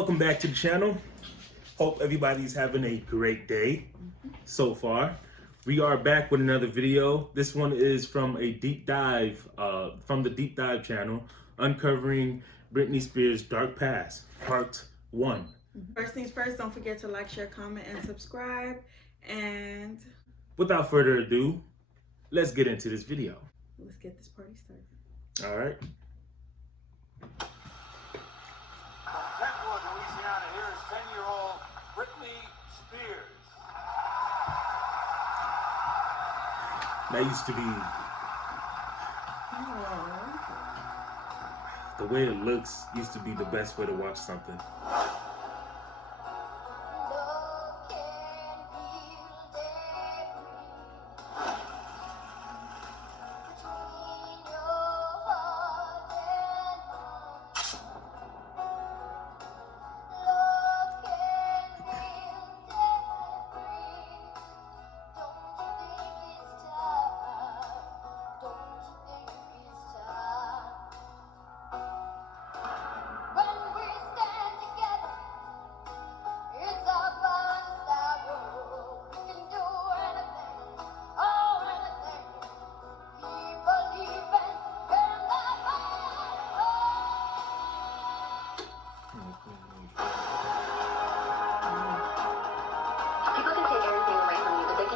welcome back to the channel. Hope everybody's having a great day so far. We are back with another video. This one is from a deep dive, from the Deep Dive channel, uncovering Britney Spears' dark past, part 1. First things first, don't forget to like, share, comment, and subscribe. And without further ado, let's get into this video. Let's get this party started. All right. Louisiana, here is 10-year-old Britney Spears. That used to be the way it looks. Used to be the best way to watch something.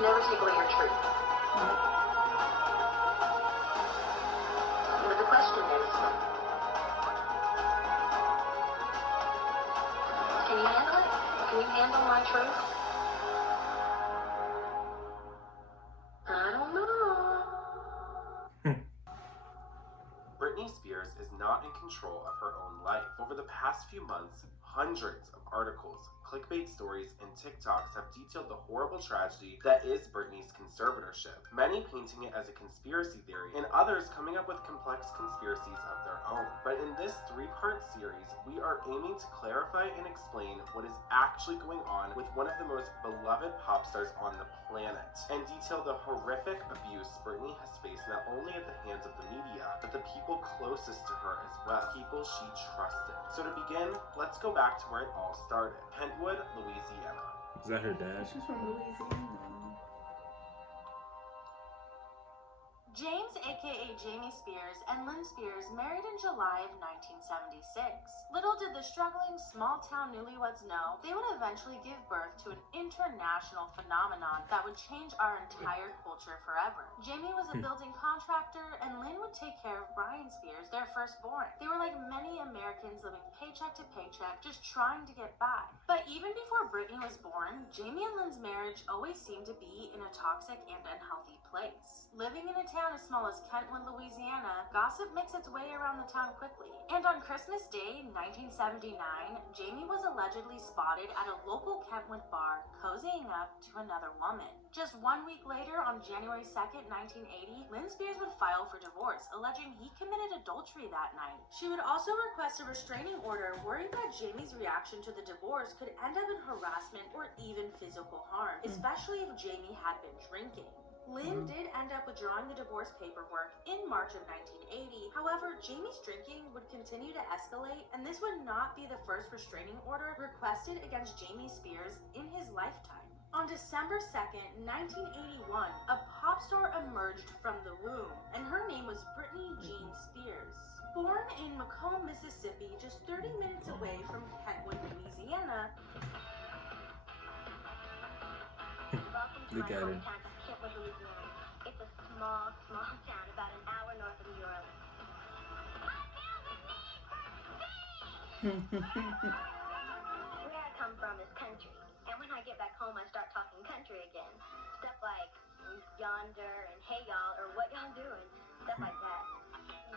Never take away your truth. But the question is, can you handle it? Can you handle my truth? I don't know. Britney Spears is not in control of her own life. Over the past few months, hundreds of articles, clickbait stories, and TikToks have detailed the horrible tragedy that is Britney's conservatorship, many painting it as a conspiracy theory, and others coming up with complex conspiracies of their own. But in this 3-part series, we are aiming to clarify and explain what is actually going on with one of the most beloved pop stars on the planet, and detail the horrific abuse Britney has faced not only at the hands of the media, but the people closest to her as well, people she trusted. So to begin, let's go back to where it all started. Kentwood, Louisiana. Is that her dad? She's from Louisiana. James, aka Jamie Spears, and Lynn Spears married in July of 1976. Little did the struggling small-town newlyweds know they would eventually give birth to an international phenomenon that would change our entire culture forever. Jamie was a building contractor, and Lynn would take care of Brian Spears, their firstborn. They were like many Americans living paycheck to paycheck, just trying to get by. But even before Britney was born, Jamie and Lynn's marriage always seemed to be in a toxic and unhealthy place. Living in a town as small as Kentwood, Louisiana, gossip makes its way around the town quickly. And on Christmas Day, 1979, Jamie was allegedly spotted at a local Kentwood bar, cozying up to another woman. Just 1 week later, on January 2nd, 1980, Lynn Spears would file for divorce, alleging he committed adultery that night. She would also request a restraining order, worried that Jamie's reaction to the divorce could end up in harassment or even physical harm, especially if Jamie had been drinking. Lynn did end up withdrawing the divorce paperwork in March of 1980. However, Jamie's drinking would continue to escalate, and this would not be the first restraining order requested against Jamie Spears in his lifetime. On December 2nd, 1981, a pop star emerged from the womb, and her name was Britney Jean Spears. Born in Macomb, Mississippi, just 30 minutes away from Kentwood, Louisiana. Look at her. Louisiana. It's a small town about an hour north of New Orleans. Where I come from is country, and when I get back home I start talking country again. Stuff like yonder and hey y'all, or what y'all doing, stuff like that.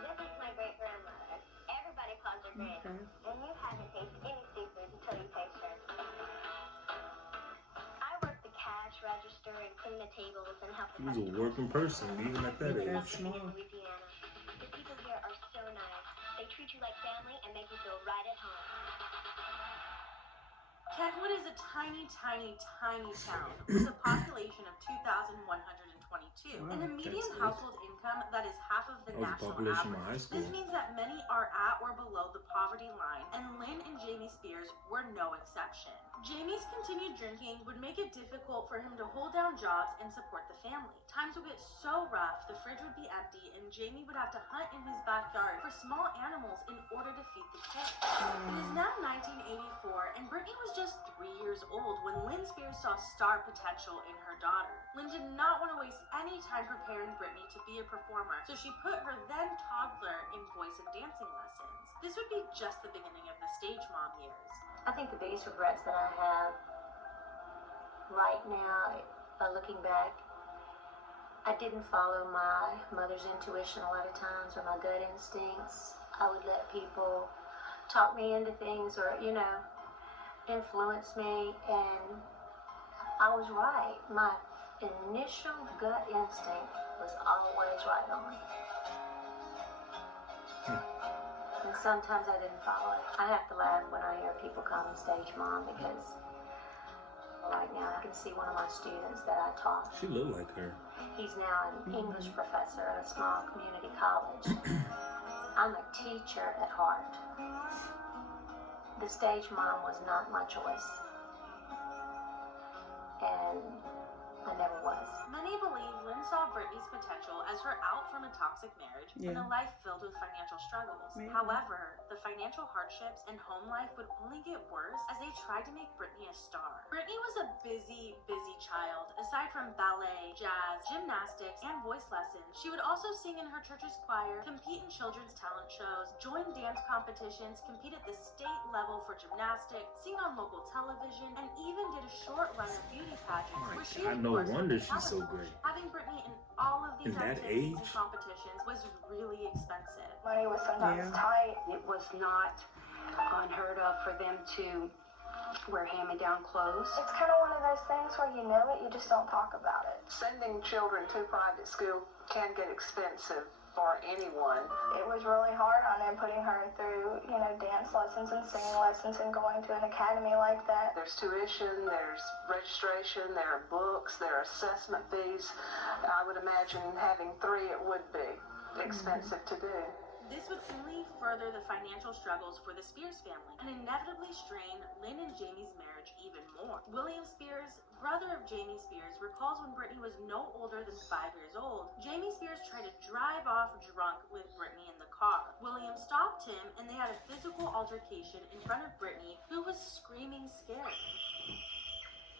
This is my great grandmother. Everybody calls her Granny, and you haven't tasted any seafood until you taste her. Register and clean the tables and help. She was a working person, even at that age. Louisiana. The people here are so nice. They treat you like family and make you feel right at home. Kentwood is a tiny, tiny, tiny town with a population of 2,122 and a median That's it. household income that is half of the That was the national population of my average. high school. This means that many are at or below the poverty line, and Lynn and Jamie Spears were no exception. Jamie's continued drinking would make it difficult for him to hold down jobs and support the family. Times would get so rough, the fridge would be empty, and Jamie would have to hunt in his backyard for small animals in order to feed the kids. It is now 1984, and Britney was just 3 years old when Lynn Spears saw star potential in her daughter. Lynn did not want to waste any time preparing Britney to be a performer, so she put her then toddler in voice and dancing lessons. This would be just the beginning of the stage mom years. I think the biggest regrets that I have right now, looking back, I didn't follow my mother's intuition a lot of times, or my gut instincts. I would let people talk me into things, or, influence me, and I was right. My initial gut instinct was always right on. And sometimes I didn't follow it. I have to laugh when I hear people call me stage mom, because right now I can see one of my students that I taught. She looked like her. He's now an English professor at a small community college. I'm a teacher at heart. The stage mom was not my choice. And I never was. Many believe Lynn saw Britney's potential as her out from a toxic marriage and a life filled with financial struggles. However, the financial hardships and home life would only get worse as they tried to make Britney a star. Britney was a busy, busy child. Aside from ballet, jazz, gymnastics, and voice lessons, she would also sing in her church's choir, compete in children's talent shows, join dance competitions, compete at the state level for gymnastics, sing on local television, and even did a short run of beauty pageants where she No wonder she's so great. Having Britney in all of these In that activities and age? competitions was really expensive. Money was sometimes tight. It was not unheard of for them to wear hand-me-down clothes. It's kind of one of those things where you know it, you just don't talk about it. Sending children to private school can get expensive for anyone. It was really hard on him, putting her through, dance lessons and singing lessons and going to an academy like that. There's tuition, there's registration, there are books, there are assessment fees. I would imagine having 3, it would be expensive to do. This would only further the financial struggles for the Spears family and inevitably strain Lynn and Jamie's marriage even more. William Spears, brother of Jamie Spears, recalls when Britney was no older than 5 years old, Jamie Spears tried to drive off drunk with Britney in the car. William stopped him and they had a physical altercation in front of Britney, who was screaming scared.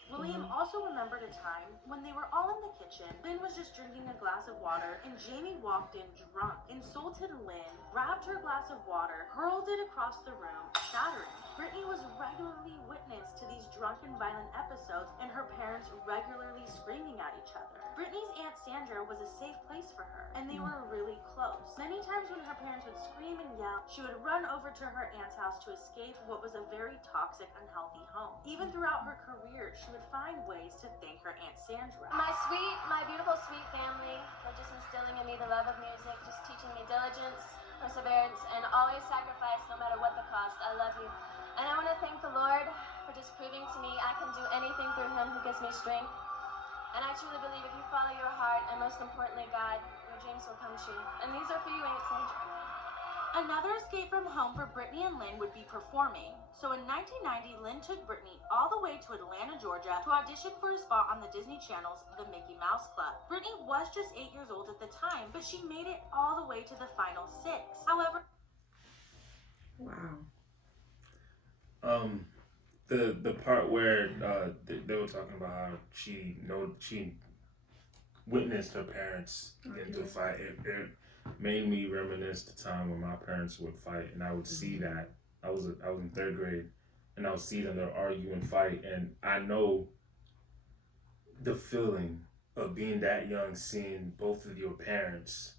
William also remembered a time when they were all in the kitchen. Lynn was just drinking a glass of water and Jamie walked in drunk. Insulted Lynn, grabbed her glass of water, hurled it across the room, shattering. Britney was regularly witness to these drunken violent episodes and her parents regularly screaming at each other. Britney's Aunt Sandra was a safe place for her and they were really close. Many times when her parents would scream and yell, she would run over to her aunt's house to escape what was a very toxic, unhealthy home. Even throughout her career, she would find ways to thank her Aunt Sandra. My beautiful, sweet family for just instilling in me the love of music, just teaching me diligence, perseverance, and always sacrifice no matter what the cost. I love you. And I want to thank the Lord for just proving to me I can do anything through Him who gives me strength. And I truly believe if you follow your heart, and most importantly, God, your dreams will come true. And these are for you, Aunt Sandra. Another escape from home for Britney and Lynn would be performing. So in 1990, Lynn took Britney all the way to Atlanta, Georgia to audition for a spot on the Disney Channel's The Mickey Mouse Club. Britney was just 8 years old at the time, but she made it all the way to the final 6. However, The part where they were talking about how she witnessed her parents get into a fight, it made me reminisce the time when my parents would fight, and I would see that. I was in 3rd grade, and I would see them argue and fight, and I know the feeling of being that young, seeing both of your parents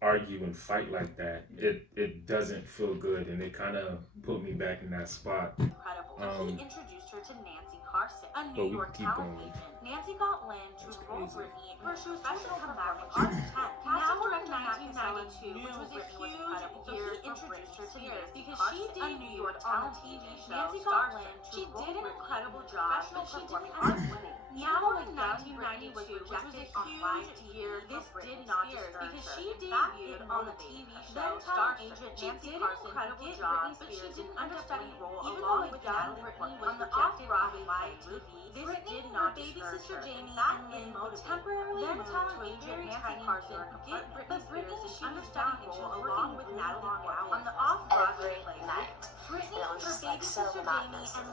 argue and fight like that. It doesn't feel good, and it kind of put me back in that spot. incredible. He introduced her to Nancy Carson, a New York talent agent. Nancy got Lynn to enroll Britney for a special comeback on August 10th. Now we're in 1992, which was a huge year for Britney Spears because she debuted on the TV show. Nancy got Lynn. She did an incredible job, but she didn't end up winning. Now in 1992, which was a huge year for Britney Spears because she debuted on the TV show. Star agent Nancy Carson did incredible job, but she didn't end up winning. Even though with young Britney was on the off-Broadway live TV, this did not baby sister Jamie and Lynn temporarily then telling agent Nancy Carson to get Britney Spears an understudy role along with Natalie Portman on the off-Broadway play. Britney, her baby sister Jamie, and Lynn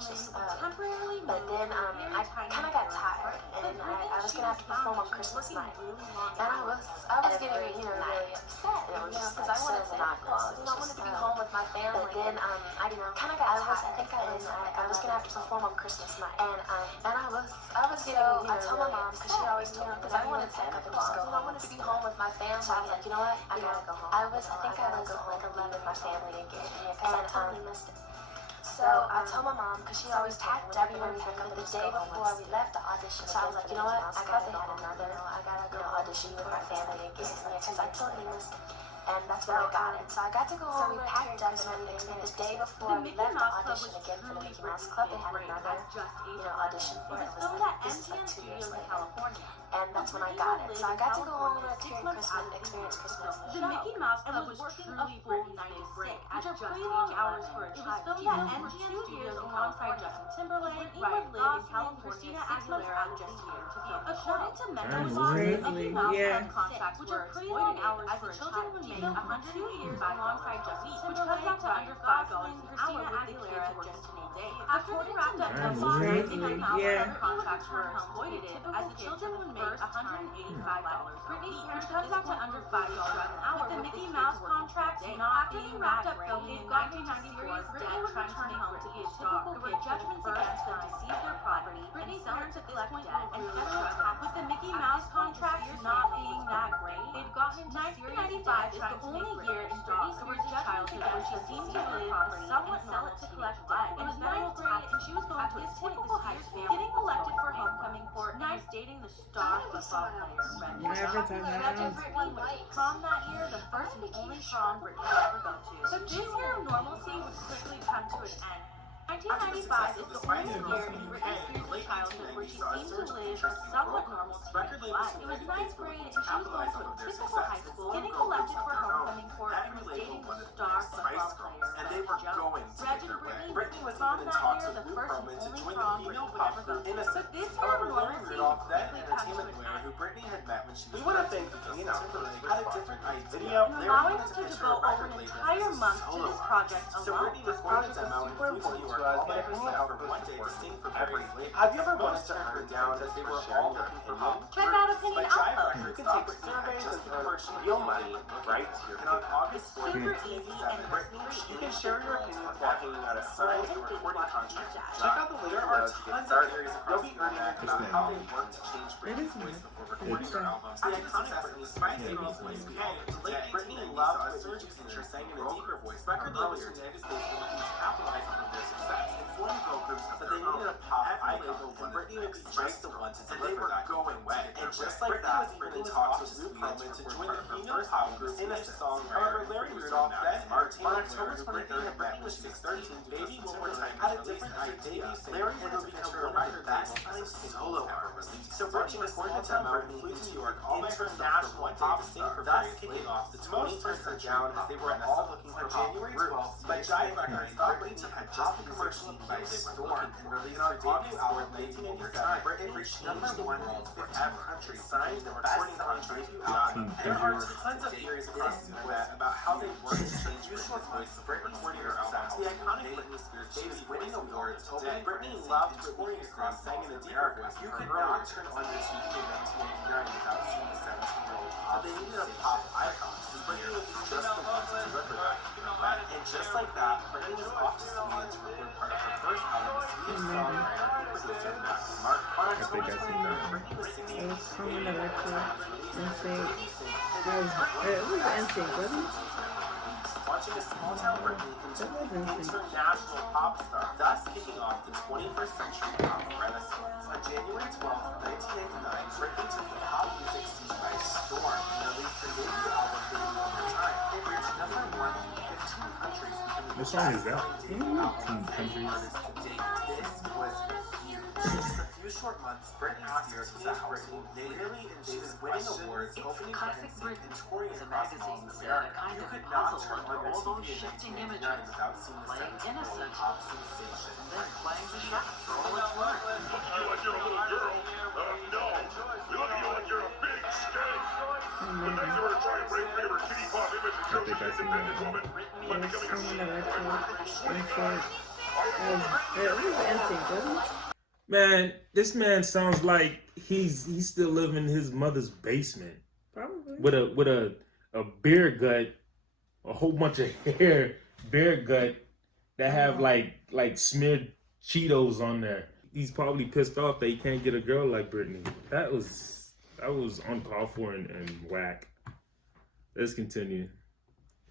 temporarily moved. But then I kind of got tired, and I was gonna have to perform on Christmas night, and I was getting really upset, because I wanted Santa Claus, and I wanted to be home with my family. But then I kind of got tired, I was gonna have to perform on Christmas night, and I was getting I told my mom because she always told me because I wanted Santa Claus, and I wanted to be home with my family. So I was like, you know what, I gotta go home. I think I was like 11 with my family again, because I totally missed it. So I told my mom, because she always packed everything, but the day before we left the audition, so I was like, you know what, I gotta have another, I gotta audition with my family again, because I totally missed it. And that's when I got it. So I got to go home, we packed up and everything, and the day before we left the audition again for the Mickey Mouse Club, they had another, audition for it. It was like, this was like 2 years later. And that's when I got it. So I got to go home and experience Christmas. The Mickey Mouse Club was working a full 90 break, which are pretty long hours for a child. It was filmed at MGM Studios alongside Justin Timberlake, Ryan Gosling, Christina Aguilera, just here to film. According to Mendo's law, Mickey Mouse Club contracts which are pretty long hours as the children would make 102 years alongside Justin Timberlake, Ryan Gosling, Christina Aguilera, just to name names. After they wrapped up the law, Mickey Mouse contracts were exploited as the children would make $185. Britney Spears comes out to under $5 an hour. With the Mickey Mouse contract not being wrapped up filming in 1994, Britney would return home to be a star. There were judgments against them to seize their property. Britney's parents at this point debt and federal attack. With the Mickey Mouse contract not being that great, they'd gotten into 1995 is the only year in Britney Spears' childhood where she seemed to live a somewhat sell it to collect debt. It was ninth grade and she was going to a typical high school, getting elected for homecoming court and dating the star football player, Reggie. Reggie Britney went to prom that year, the first and only prom Britney would ever go to. But this year of normalcy would quickly come to an end. 1995 is the only year in Britney Spears' childhood where she seemed to live a somewhat normal teenage life. It was ninth grade and she was going to a typical high school, getting elected for homecoming court and was dating the star football player, Reggie Jones. Britney was prom that year, the first and only prom Britney would ever go to. But this year of normalcy would quickly come to an end. Who Britney had met when she was 13, had a different idea. And allowing us to devote over an entire month to this project alone. So Britney was going to demo and super important to us, and everyone out for one day to sing for everything. Have you ever wanted to turn her down as they were all looking for help? Check out Opinion Outpost. You can take surveys and earn real money right here. And on August 4th, Super easy and you can share your opinion while hanging out a signed recording contract. Check out the link below to get started. You'll be earning about how they work to change Britney's voice before recording her albums. The iconic Britney spicy voice became today. Britney loved Whitney and she sang in a deeper voice. Record labels in the United States were looking to capitalize on their success. Informed brokers that they needed a pop icon, and Britney would be just the one to deliver that going away. And just like that, Britney talked to Luke Perlman to join the female pop group in a song. However, Larry Rudolph then on October 23rd, Britney was 13. Baby One More Time had a different idea. Larry would become one of the best-selling solo ever released. So Britney recorded the demo and flew to New York international pop star, thus kicking off the 20 turned her down as they were all looking for January 12th. But Jive Records thought Britney had just the commercial by storm and released her debut album in 1987. Britney reached #1 world for every country, signed the best-selling debut album. There are tons of theories across the web about how they worked to change Britney's voice before recording her album. The iconic Britney Spears baby winning awards today. Britney loved recording her sang in a deeper voice. You could not turn on your TV in 1989 without seeing the 17-year-old pop. They needed a pop icon. Britney was just the one to deliver that. And just like that, Britney was off to Sweden to record part of her first album, Swedish songwriter and producer Mark. On October 23rd, Britney was 16. It was someone that I it was NSYNC, wasn't it? Watching a small-town Britney into an international pop star, thus kicking off the 21st century pop renaissance. On January 12th, What song is that? 18 countries. This was just a few short months. Britney Spears was a household name. Really, and she was winning awards, opening for NSYNC, and touring across malls in America. You could not turn on your TV in 1999 without seeing the 17-year-old pop sensation. You like you're a little girl? No. We look at you like you're a big skank. But then you were to try and break free of her kitty pop image and show she's an independent woman. Like becoming a Man, this man sounds like he's still living in his mother's basement. Probably. With a beer gut, a whole bunch of hair beer gut that have like smeared Cheetos on there. He's probably pissed off that he can't get a girl like Britney. That was uncalled for and whack. Let's continue.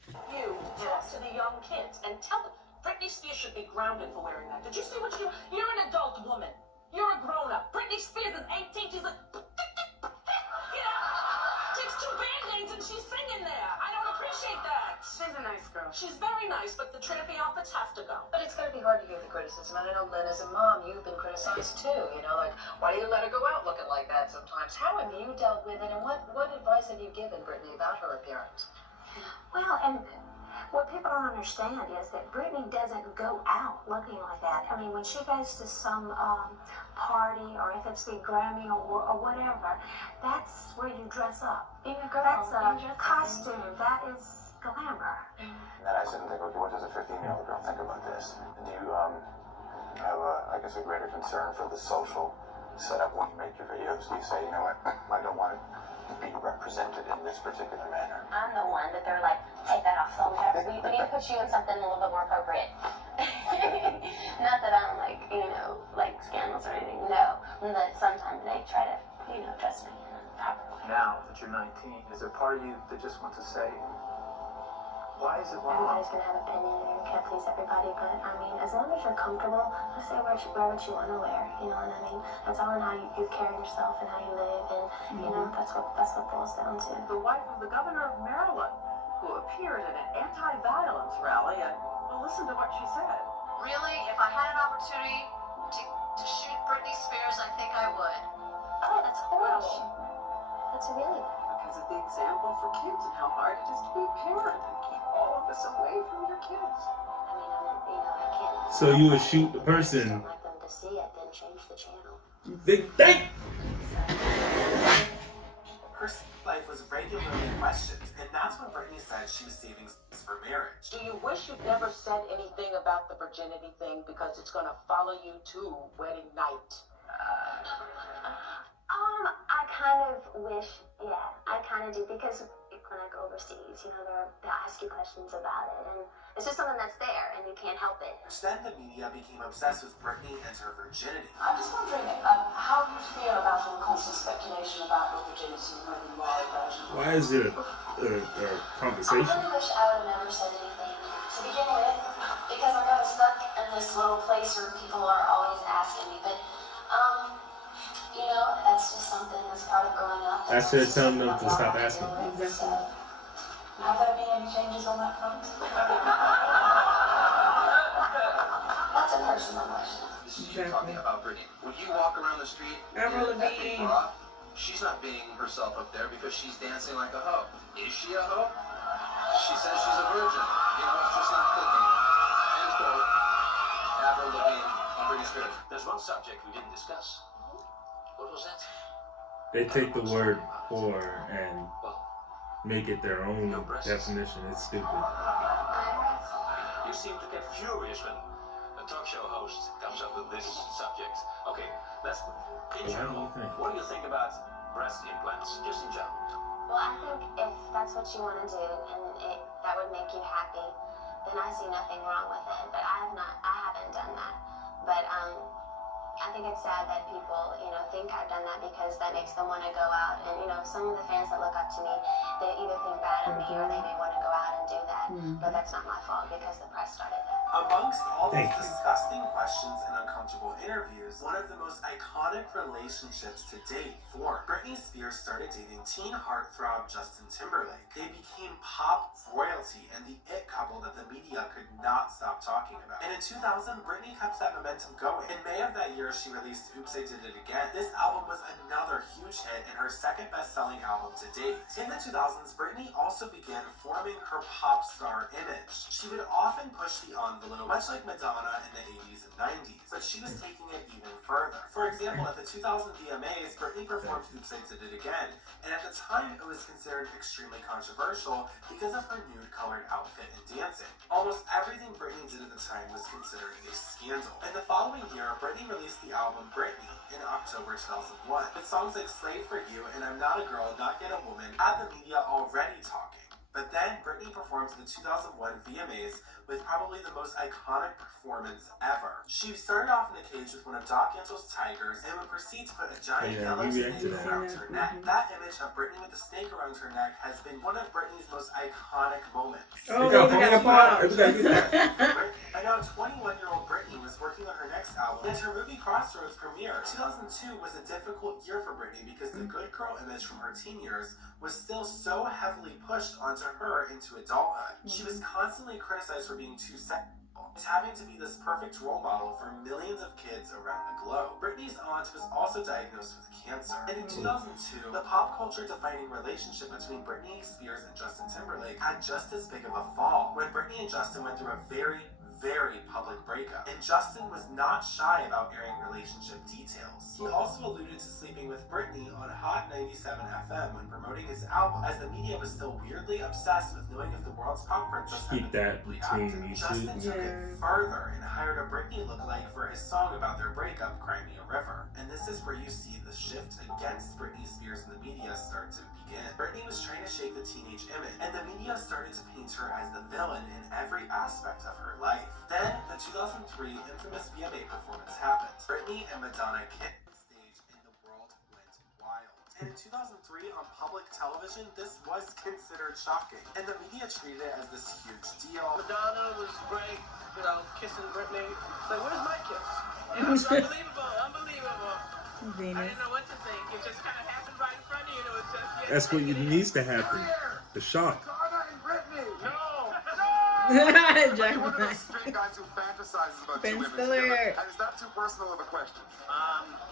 You talk to the young kids and tell them Britney Spears should be grounded for wearing that. Did you see what you're an adult woman. You're a grown-up. Britney Spears is 18. She's a... takes 2 Band-Aids and she's singing there. I don't appreciate that. She's a nice girl. She's very nice, but the trampy outfits have to go. But it's going to be hard to hear the criticism. And I know, Lynn, as a mom, you've been criticized too. You know, like, why do you let her go out looking like that sometimes? How have you dealt with it, and what advice have you given Britney about her appearance? Well, and what people don't understand is that Britney doesn't go out looking like that. I mean, when she goes to some party, or if it's the Grammy or whatever, that's where you dress up. Being a girl, That's a costume. That is glamour. And I sit and think, okay, what does a 15-year-old girl think about this? Do you have, I guess, a greater concern for the social setup when you make your videos? Do you say, you know what, I don't want it to be represented in this particular manner? I'm the one that they're like, take that off, so we need to put you in something a little bit more appropriate. Not that I'm like, like scandals or anything, no. But sometimes they try to, dress me properly. Now that you're 19, is there part of you that just wants to say, why is it wrong? Everybody's gonna have an opinion, and you can't please everybody, but I mean, as long as you're comfortable, just say wear what you want to wear, you know what I mean? It's all in how you carry yourself and how you live, and that's what boils down to. The wife of the governor of Maryland, who appeared at an anti-violence rally, and listen to what she said. Really, if I had an opportunity to shoot Britney Spears, I think I would. Oh, that's horrible. That's really bad. Because of the example for kids and how hard it is to be a parent and keep all of this away from your kids. I mean, I can't. So you would shoot the person. If you don't like them to see it, then change the channel. Her life was regularly questioned, and that's when Britney said she was saving for marriage. Do you wish you'd never said anything about the virginity thing because it's going to follow you to wedding night? I kind of wish, I kind of do, because when I go overseas, they'll ask you questions about it, and it's just something that's there, and you can't help it. Then the media became obsessed with Britney and her virginity. I'm just wondering how you feel about the constant speculation about your virginity and whether you are a virgin. Why is there a conversation? I really wish I would have never said anything to begin with, because I got stuck in this little place where people are always asking me, but that's just something that's part of growing up. I should have told them to stop asking. Exactly. Have there been any changes on that front? That's a personal question. This is you talking about Britney. When you walk around the street, Avril that big Lavigne. bra, she's not being herself up there because she's dancing like a hoe. Is she a hoe? She says she's a virgin. It's just not clicking. End quote. Avril Lavigne on Britney Spears. There's one subject we didn't discuss. What was that? They take the word whore and make it their own definition. It's stupid. You seem to get furious when a talk show host comes up with this subject. Okay, let's. In general, what do you think about breast implants, just in general? Well, I think if that's what you want to do and that would make you happy, then I see nothing wrong with it. But I haven't done that. But I think it's sad that people, think I've done that because that makes them want to go out. And, some of the fans that look up to me, they either think bad of me or they may want to go out and do that. But that's not my fault because the press started that. Amongst all these disgusting questions and uncomfortable interviews, one of the most iconic relationships to date formed. Britney Spears started dating teen heartthrob Justin Timberlake. They became pop royalty and the it couple that the media could not stop talking about. And in 2000, Britney kept that momentum going. In May of that year, she released Oops, I Did It Again. This album was another huge hit and her second best-selling album to date. In the 2000s, Britney also began forming her pop star image. She would often push the envelope, much like Madonna in the 80s and 90s, but she was taking it even further. For example, at the 2000 VMAs, Britney performed Oops, I Did It Again, and at the time it was considered extremely controversial because of her nude-colored outfit and dancing. Almost everything Britney did at the time was considered a scandal. In the following year, Britney released the album Britney in October 2001, with songs like Slave for You and I'm Not a Girl, Not Yet a Woman had the media already talking. But then Britney performed the 2001 VMAs with probably the most iconic performance ever. She started off in a cage with one of Doc Angel's tigers and would proceed to put a giant yellow snake around her neck. That image of Britney with the snake around her neck has been one of Britney's most iconic moments. Oh, we got a pause. And now 21-year-old Britney was working on her next album, and her movie Crossroads premiered. 2002 was a difficult year for Britney because the good girl image from her teen years was still so heavily pushed onto her into adulthood. She was constantly criticized for being too sexual, having to be this perfect role model for millions of kids around the globe. Britney's aunt was also diagnosed with cancer. And in 2002, the pop culture defining relationship between Britney Spears and Justin Timberlake had just as big of a fall when Britney and Justin went through a very public breakup, and Justin was not shy about airing relationship details. He also alluded to sleeping with Britney on Hot 97 FM when promoting his album, as the media was still weirdly obsessed with knowing if the world's pop princess had been physically active. Justin took it further and hired a Britney lookalike for his song about their breakup, Cry Me a River. And this is where you see the shift against Britney Spears and the media start to begin. Britney was trying to shake the teenage image, and the media started to paint her as the villain in every aspect of her life. Then, the 2003 infamous VMA performance happened. Britney and Madonna kicked the stage and the world went wild. And in 2003, on public television, this was considered shocking, and the media treated it as this huge deal. Madonna was great, kissing Britney. It's like, where's my kiss? It was unbelievable. I didn't know what to think. It just kind of happened right in front of you. It was just, that's what needs to happen. The shock. Madonna and Britney. No. You're one of those straight guys who fantasizes about two women together. And is that too personal of a question?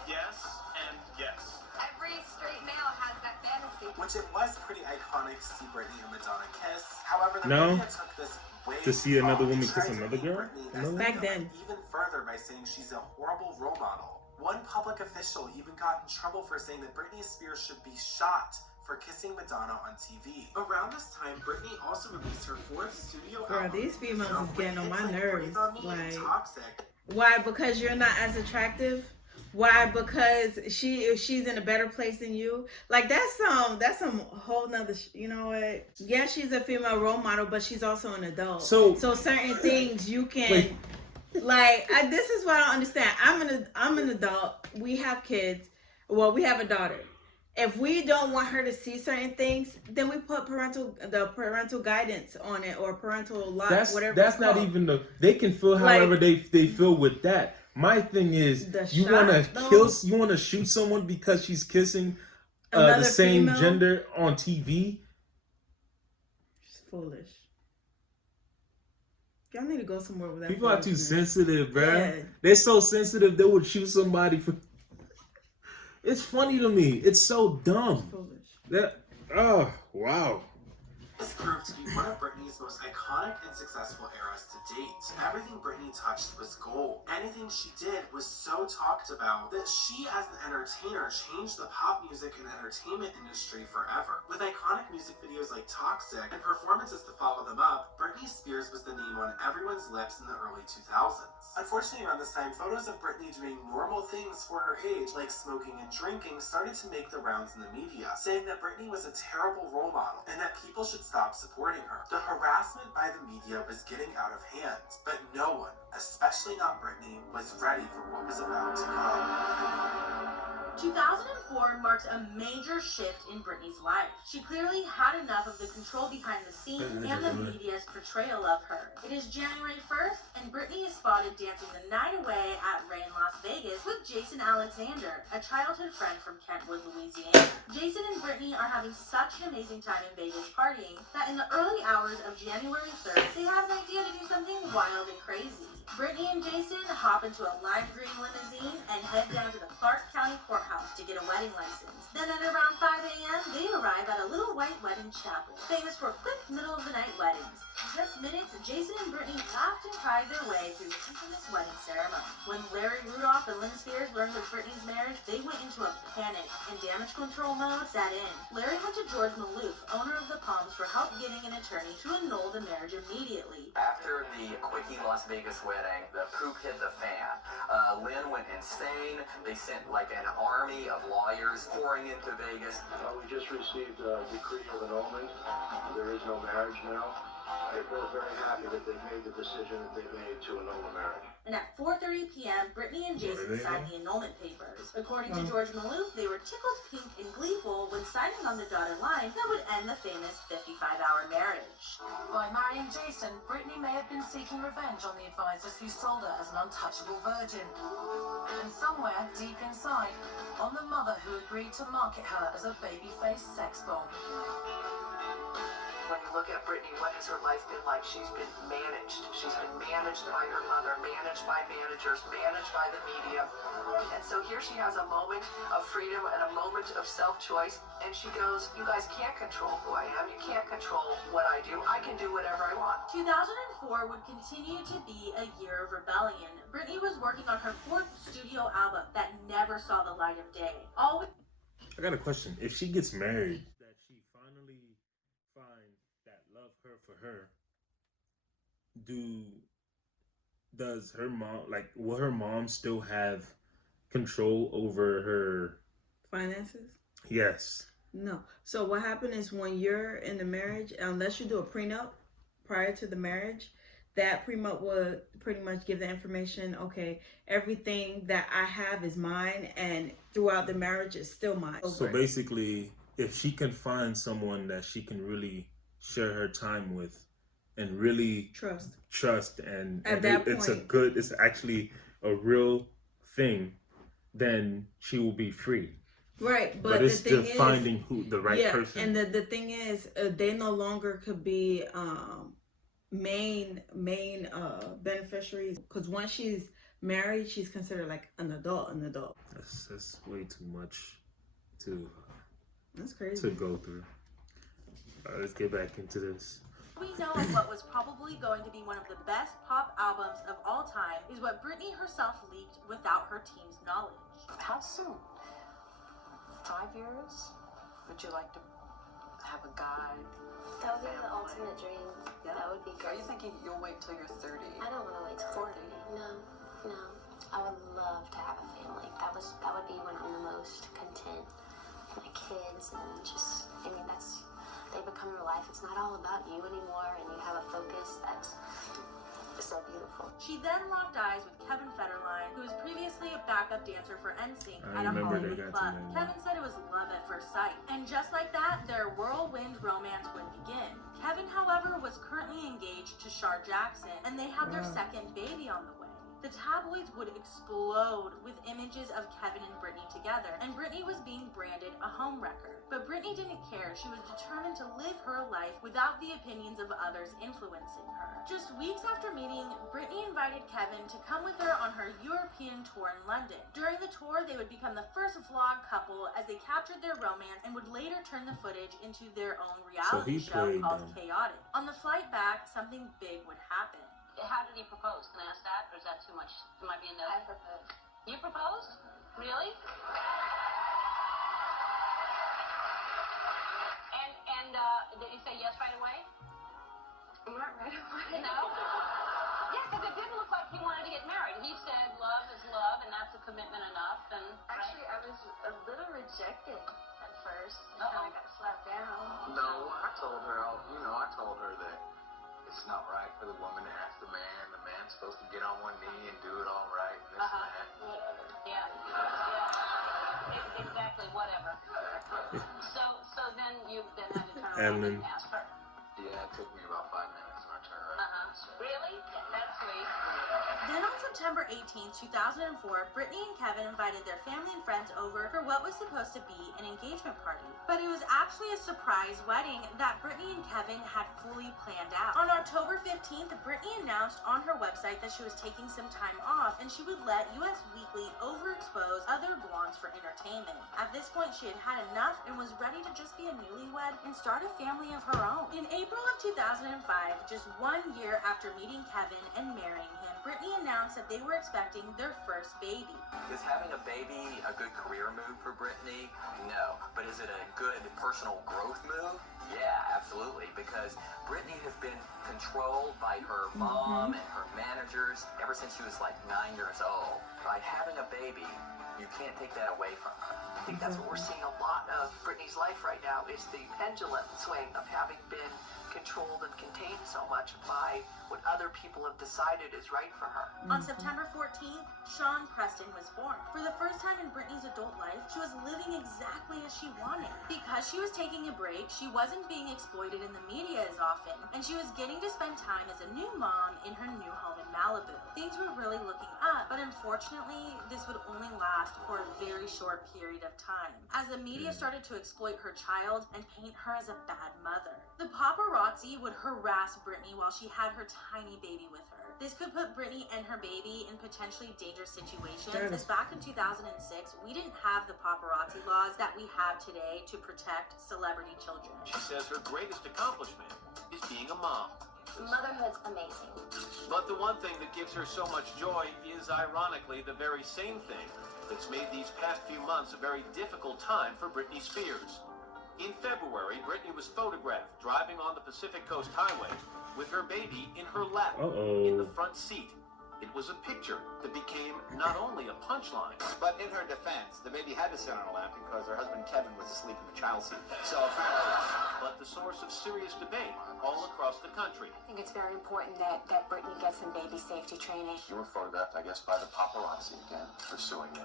Yes and yes. Every straight male has that fantasy. Which it was pretty iconic to see Britney and Madonna kiss. However, the No. media took this way To see another woman far. kiss another girl? No. Back then. Even further by saying she's a horrible role model. One public official even got in trouble for saying that Britney Spears should be shot for kissing Madonna on TV. Around this time, Britney also released her fourth studio album. These females is getting on my It's nerves. Breathe on Me and Like, Toxic. Why? Because you're not as attractive? Why? Because she's in a better place than you? Like, that's some whole nother, you know what? Yeah, she's a female role model, but she's also an adult. So certain things you can, Wait. like, this is what I don't understand. I'm an adult. We have kids. Well, we have a daughter. If we don't want her to see certain things, then we put parental guidance on it, or parental lock, whatever. That's it's not called. even they can feel however they feel with that. My thing is, you want to shoot someone because she's kissing the same female? gender on TV. She's foolish. Y'all need to go somewhere with that. People are too sensitive, bruh. Yeah. They're so sensitive they would shoot somebody for. It's funny to me. It's so dumb. Foolish. Oh wow. This proved to be one of Britney's most iconic and successful eras to date. Everything Britney touched was gold. Anything she did was so talked about that she, as an entertainer, changed the pop music and entertainment industry forever. With iconic music videos like Toxic and performances to follow them up, Britney Spears was the name on everyone's lips in the early 2000s. Unfortunately, around this time, photos of Britney doing normal things for her age, like smoking and drinking, started to make the rounds in the media, saying that Britney was a terrible role model and that people should stop supporting her. The harassment by the media was getting out of hand, but no one, especially not Britney, was ready for what was about to come. 2004 marks a major shift in Britney's life. She clearly had enough of the control behind the scenes and the media's portrayal of her. It is January 1st, and Britney is spotted dancing the night away at Ray in Las Vegas with Jason Alexander, a childhood friend from Kentwood, Louisiana. Jason and Britney are having such an amazing time in Vegas partying that in the early hours of January 3rd, they have an idea to do something wild and crazy. Brittany and Jason hop into a lime green limousine and head down to the Clark County Courthouse to get a wedding license. Then at around 5 a.m., they arrive at a little white wedding chapel, famous for quick middle-of-the-night weddings. In just minutes, Jason and Brittany laughed and cried their way through the infamous wedding ceremony. When Larry Rudolph and Lynn Spears learned of Brittany's marriage, they went into a panic, and damage control mode set in. Larry went to George Maloof, owner of the Palms, for help getting an attorney to annul the marriage immediately. After the quickie Las Vegas wedding, the poop hit the fan. Lynn went insane. They sent like an army of lawyers pouring into Vegas. We just received a decree of annulment. There is no marriage now. They're both very happy that they made the decision that they made to annul the marriage. And at 4:30 p.m., Brittany and Jason signed the annulment papers. According to George Maloof, they were tickled pink and gleeful when signing on the dotted line that would end the famous 55-hour marriage. By marrying Jason, Brittany may have been seeking revenge on the advisors who sold her as an untouchable virgin. And somewhere deep inside, on the mother who agreed to market her as a baby-faced sex bomb. When you look at Britney, what has her life been like? She's been managed. She's been managed by her mother, managed by managers, managed by the media. And so here she has a moment of freedom and a moment of self-choice. And she goes, you guys can't control who I am. You can't control what I do. I can do whatever I want. 2004 would continue to be a year of rebellion. Britney was working on her 4th studio album that never saw the light of day. I got a question. If she gets married, that she finally finds that love her for her, does her mom, like, will her mom still have control over her finances? Yes. No. So what happened is when you're in the marriage, unless you do a prenup prior to the marriage, that prenup would pretty much give the information, okay, everything that I have is mine, and throughout the marriage it's still mine. So basically, if she can find someone that she can really share her time with and really trust and at that point, it's actually a real thing, then she will be free. Right, but it's the finding the right person. And the thing is, they no longer could be main beneficiaries, because once she's married, she's considered like an adult. That's way too much that's crazy to go through. Let's get back into this. We know of what was probably going to be one of the best pop albums of all time is what Britney herself leaked without her team's knowledge. How soon? 5 years? Would you like to have a guide? That would be the ultimate dream. Yeah. That would be great. Are you thinking you'll wait till you're 30? I don't want to wait till 40. No. I would love to have a family. That would be when I'm the most content. My kids and just, they become your life. It's not all about you anymore, and you have a focus that's so beautiful. She then locked eyes with Kevin Federline, who was previously a backup dancer for NSYNC at a Hollywood club. Kevin said it was love at first sight, and just like that, their whirlwind romance would begin. Kevin, however, was currently engaged to Shar Jackson, and they had their second baby on the way. The tabloids would explode with images of Kevin and Britney together, and Britney was being branded a homewrecker. But Britney didn't care. She was determined to live her life without the opinions of others influencing her. Just weeks after meeting, Britney invited Kevin to come with her on her European tour in London. During the tour, they would become the first vlog couple as they captured their romance and would later turn the footage into their own reality show called Chaotic. On the flight back, something big would happen. How did he propose? Can I ask that? Or is that too much? It might be a no. I proposed. You proposed? Really? And did he say yes right away? Not right away. No? Yeah, because it didn't look like he wanted to get married. He said love is love, and that's a commitment enough. And actually, I was a little rejected at first. I got slapped down. No, I told her that it's not right for the woman to ask the man. The man's supposed to get on one knee and do it all right and this and that. Whatever. Yeah. Exactly, whatever. So then you had to turn around and ask her. Yeah, it took me about 5 minutes and I turned around. Really? That's sweet. Then on September 18, 2004, Britney and Kevin invited their family and friends over for what was supposed to be an engagement party. But it was actually a surprise wedding that Britney and Kevin had fully planned out. On October 15th, Britney announced on her website that she was taking some time off and she would let US Weekly overexpose other blondes for entertainment. At this point, she had had enough and was ready to just be a newlywed and start a family of her own. In April of 2005, just 1 year after meeting Kevin and marrying him, Britney announced that they were expecting their first baby. Is having a baby a good career move for Britney? No. But is it a good personal growth move? Yeah, absolutely. Because Britney has been controlled by her mom and her managers ever since she was like 9 years old. By having a baby, you can't take that away from her. I think that's what we're seeing a lot of Britney's life right now is the pendulum swing of having been controlled and contained so much by what other people have decided is right for her. On September 14th, Sean Preston was born. For the first time in Britney's adult life, she was living exactly as she wanted. Because she was taking a break, she wasn't being exploited in the media as often, and she was getting to spend time as a new mom in her new home in Malibu. Things were really looking up, but unfortunately, this would only last for a very short period of time, as the media started to exploit her child and paint her as a bad mother. The paparazzi would harass Britney while she had her tiny baby with her. This could put Britney and her baby in potentially dangerous situations, as back in 2006, we didn't have the paparazzi laws that we have today to protect celebrity children. She says her greatest accomplishment is being a mom. Motherhood's amazing. But the one thing that gives her so much joy is, ironically, the very same thing that's made these past few months a very difficult time for Britney Spears. In February, Britney was photographed driving on the Pacific Coast Highway with her baby in her lap in the front seat. It was a picture that became not only a punchline, But in her defense, the baby had to sit on her lap because her husband Kevin was asleep in the child seat. So, but the source of serious debate all across the country. I think it's very important that Britney gets some baby safety training. You were photographed, I guess, by the paparazzi again, pursuing you.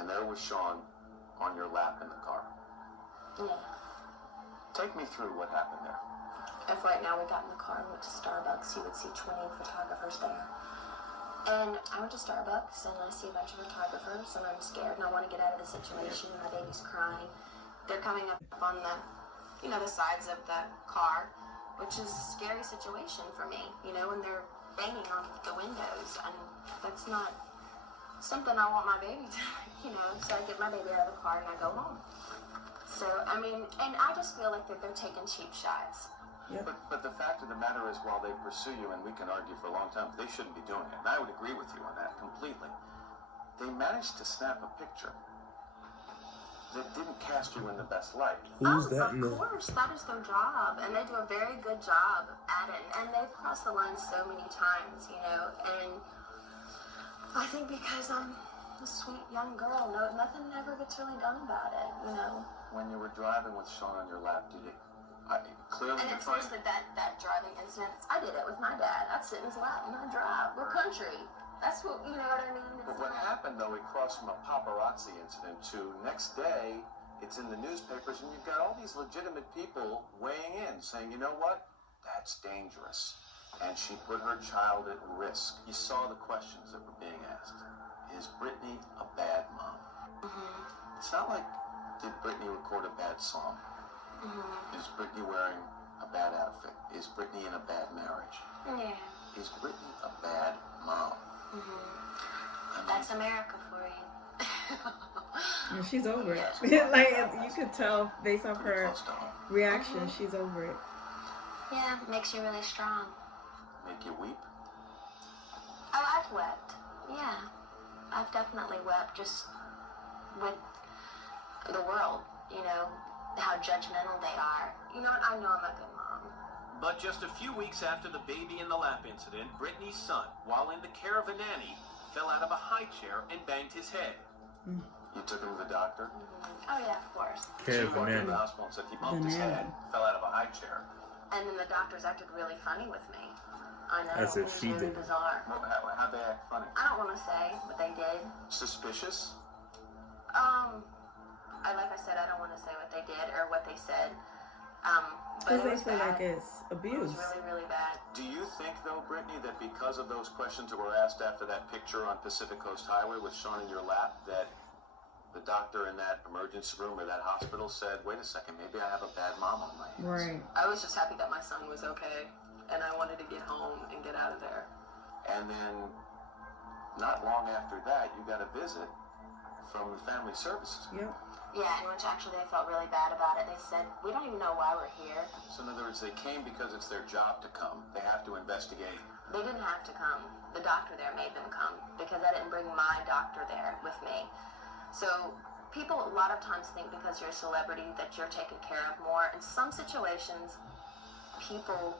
And there was Sean on your lap in the car. Yeah. Take me through what happened there. If right now we got in the car and went to Starbucks, you would see 20 photographers there. And I went to Starbucks and I see a bunch of photographers and I'm scared and I want to get out of the situation. My baby's crying. They're coming up on the, the sides of the car, which is a scary situation for me, and they're banging on the windows, and that's not something I want my baby to, so I get my baby out of the car and I go home. So, and I just feel like that they're taking cheap shots. Yeah. But the fact of the matter is, while they pursue you, and we can argue for a long time, they shouldn't be doing it. And I would agree with you on that completely. They managed to snap a picture that didn't cast you in the best light. Who's that? Of course, that is their job, and they do a very good job at it. And they've crossed the line so many times, and I think because I'm a sweet young girl, nothing ever gets really done about it, When you were driving with Sean on your lap, did it? Clearly, and it's seriously that driving incident. I did it with my dad. I'd sit in his lap and I'd drive. We're country. That's what, you know what I mean? But what happened, though, it crossed from a paparazzi incident to next day, it's in the newspapers, and you've got all these legitimate people weighing in, saying, you know what? That's dangerous. And she put her child at risk. You saw the questions that were being asked. Is Britney a bad mom? It's not like, did Britney record a bad song? Is Britney wearing a bad outfit? Is Britney in a bad marriage? Yeah. Is Britney a bad mom? That's America for you. And she's over it. Like, you could tell based off her reaction, she's over it. Yeah, makes you really strong. Make you weep? Oh, I've wept. Yeah. I've definitely wept just with the world, how judgmental they are. You know what? I know I'm a good mom. But just a few weeks after the baby in the lap incident, Britney's son, while in the care of a nanny, fell out of a high chair and banged his head. You took him to the doctor? Oh, yeah, of course. She walked into the hospital and said he bumped his head, fell out of a high chair. And then the doctors acted really funny with me. I know. As if it was she really did. bizarre. How'd they act funny? I don't want to say, but they did. Suspicious? Like I said, I don't want to say what they did or what they said. But Because it they was feel bad. like it's It abuse. was really, really bad. Do you think, though, Britney, that because of those questions that were asked after that picture on Pacific Coast Highway with Sean in your lap, that the doctor in that emergency room or that hospital said, wait a second, maybe I have a bad mom on my hands? Right. I was just happy that my son was okay, and I wanted to get home and get out of there. And then, not long after that, you got a visit from the family services. Yep. Yeah, which actually they felt really bad about it. They said, we don't even know why we're here. So in other words, they came because it's their job to come. They have to investigate. They didn't have to come. The doctor there made them come because I didn't bring my doctor there with me. So people a lot of times think because you're a celebrity that you're taken care of more. In some situations, people,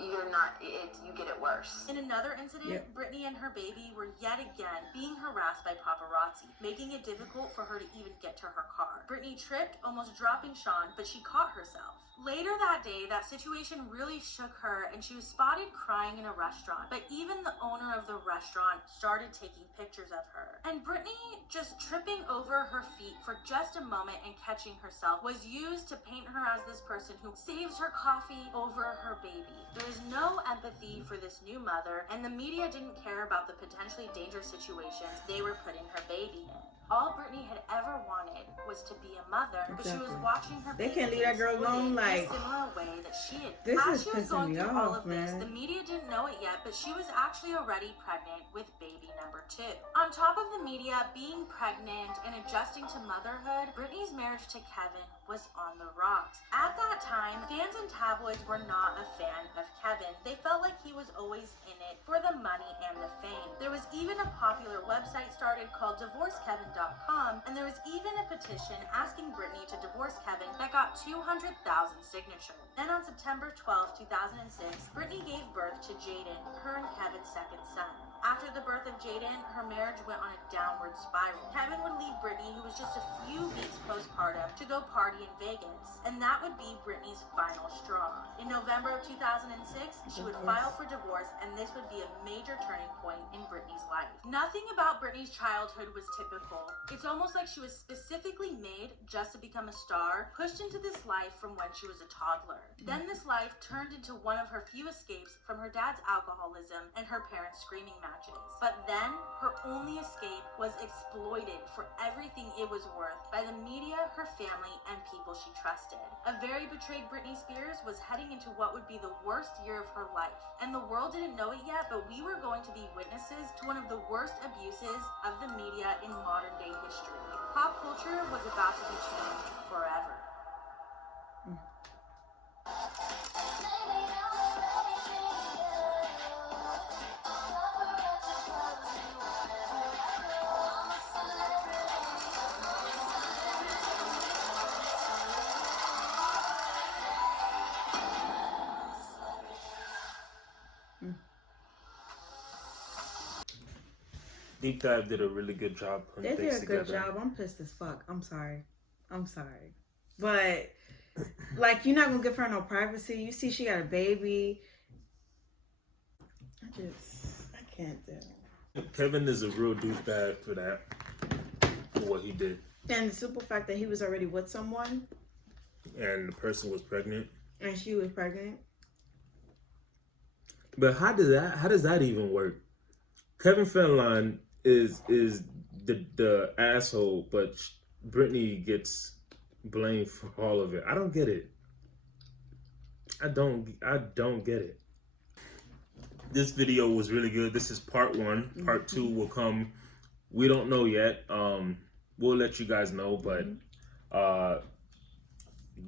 you're not, you get it worse. In another incident, Yep. Britney and her baby were yet again being harassed by paparazzi, making it difficult for her to even get to her car. Britney tripped, almost dropping Sean, but she caught herself. Later that day, that situation really shook her and she was spotted crying in a restaurant. But even the owner of the restaurant started taking pictures of her. And Britney just tripping over her feet for just a moment and catching herself was used to paint her as this person who saves her coffee over her baby. There is no empathy for this new mother, and the media didn't care about the potentially dangerous situations they were putting her baby in. All Britney had ever wanted was to be a mother, but she was Exactly. watching her They baby can't leave that girl alone, in like, a similar way that she had. this As is she was pissing going me through all off, of this, man. the media didn't know it yet, but she was actually already pregnant with baby number 2. On top of the media being pregnant and adjusting to motherhood, Britney's marriage to Kevin was on the rocks. At that time, fans and tabloids were not a fan of Kevin. They felt like he was always in it for the money and the fame. There was even a popular website started called DivorceKevin.com, and there was even a petition asking Britney to divorce Kevin that got 200,000 signatures. Then on September 12, 2006, Britney gave birth to Jaden, her and Kevin's second son. After the birth of Jaden, her marriage went on a downward spiral. Kevin would leave Britney, who was just a few weeks postpartum, to go party in Vegas, and that would be Britney's final straw. In November of 2006, she would file for divorce, and this would be a major turning point in Britney's life. Nothing about Britney's childhood was typical. It's almost like she was specifically made just to become a star, pushed into this life from when she was a toddler. Then this life turned into one of her few escapes from her dad's alcoholism and her parents' screaming matches. But then, her only escape was exploited for everything it was worth by the media, her family, and people she trusted. A very betrayed Britney Spears was heading into what would be the worst year of her life. And the world didn't know it yet, but we were going to be witnesses to one of the worst abuses of the media in modern day history. Pop culture was about to be changed forever. Deep Dive did a really good job They putting did things a good together. job. I'm pissed as fuck. I'm sorry. But, like, you're not going to give her no privacy. You see she got a baby. I can't do it. Kevin is a real douchebag for that, for what he did. And the simple fact that he was already with someone. And the person was pregnant. And she was pregnant. But how does that even work? Kevin Federline is the asshole, but Britney gets blamed for all of it. I don't get it. I don't get it. This video was really good. This is part 1. Part 2 will come. We don't know yet. We'll let you guys know, but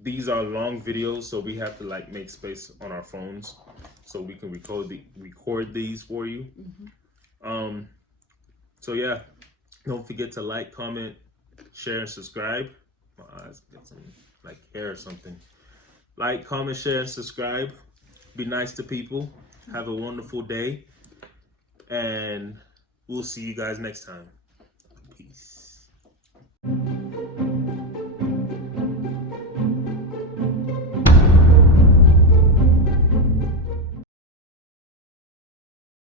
these are long videos, so we have to like make space on our phones so we can record these for you. So yeah, don't forget to like, comment, share, and subscribe. My eyes get some like hair or something. Like, comment, share, and subscribe. Be nice to people. Have a wonderful day, and we'll see you guys next time.